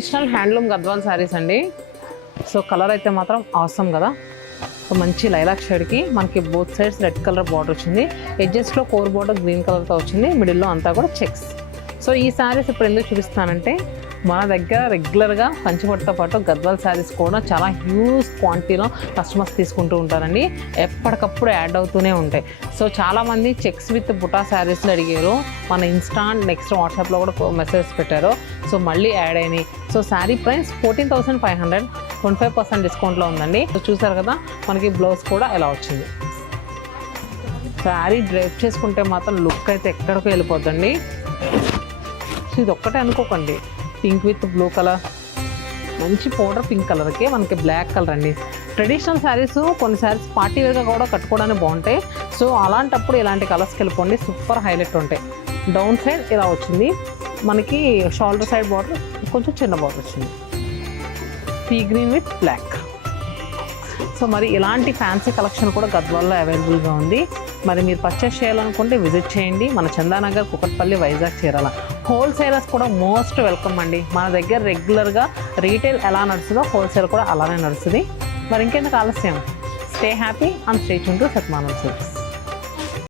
Traditional handloom Gadwal saris అండి. So colour అయితే మాత్రం అవసరం కదా. సో మంచి లైలాక్ షేడ్కి మనకి both sides red colour border వచ్చింది. ఎడ్జెస్లో కోర్ బార్డర్ గ్రీన్ కలర్తో వచ్చింది. మిడిల్లో అంతా కూడా చెక్స్. సో ఈ శారీస్ ఇప్పుడు ఎందుకు చూపిస్తానంటే మన దగ్గర రెగ్యులర్గా కంచిపట్టుతో పాటు గద్వాల్ శారీస్ కూడా చాలా హ్యూజ్ క్వాంటిటీలో కస్టమర్స్ తీసుకుంటూ ఉంటారండి. ఎప్పటికప్పుడు యాడ్ అవుతూనే ఉంటాయి. సో చాలామంది చెక్స్ విత్ బుటా శారీస్ని అడిగారు. మన ఇన్స్టాంట్ నెక్స్ట్ వాట్సాప్లో కూడా మెసేజ్ పెట్టారు. సో మళ్ళీ యాడ్ అయినాయి. సో శారీ ప్రైస్ 14,500, 25% డిస్కౌంట్లో ఉందండి. సో చూసారు కదా మనకి బ్లౌజ్ కూడా ఎలా వచ్చింది. శారీ డ్రైప్ చేసుకుంటే మాత్రం లుక్ అయితే ఎక్కడికో వెళ్ళిపోద్దండి. సో ఇది ఒక్కటే అనుకోకండి, పింక్ విత్ బ్లూ కలర్, మంచి పౌడర్ పింక్ కలర్కి మనకి బ్లాక్ కలర్ అండి. ట్రెడిషనల్ శారీస్ కొన్ని శారీస్ పార్టీ వేర్గా కూడా కట్టుకోవడానికి బాగుంటాయి. సో అలాంటప్పుడు ఇలాంటి కలర్స్కి వెళ్ళిపోండి, సూపర్ హైలైట్ ఉంటాయి. డౌన్ సైడ్ ఇలా వచ్చింది మనకి, షోల్డర్ సైడ్ బార్డర్ కొంచెం చిన్న బార్డర్ వచ్చింది, pea green with black. So మరి ఇలాంటి ఫ్యాన్సీ కలెక్షన్ కూడా గద్వాల్లో అవైలబుల్గా ఉంది. మరి మీరు పర్చేస్ చేయాలనుకుంటే విజిట్ చేయండి. మన చందానగర్, కుకట్పల్లి, వైజాగ్, చీరాల. హోల్సేలర్స్ కూడా మోస్ట్ వెల్కమ్ అండి. మన దగ్గర రెగ్యులర్గా రీటైల్ ఎలా నడుస్తుందో హోల్సేల్ కూడా అలానే నడుస్తుంది. మరి ఇంకెందుకు ఆలస్యం, stay happy and stay tune to సత్మానం silks.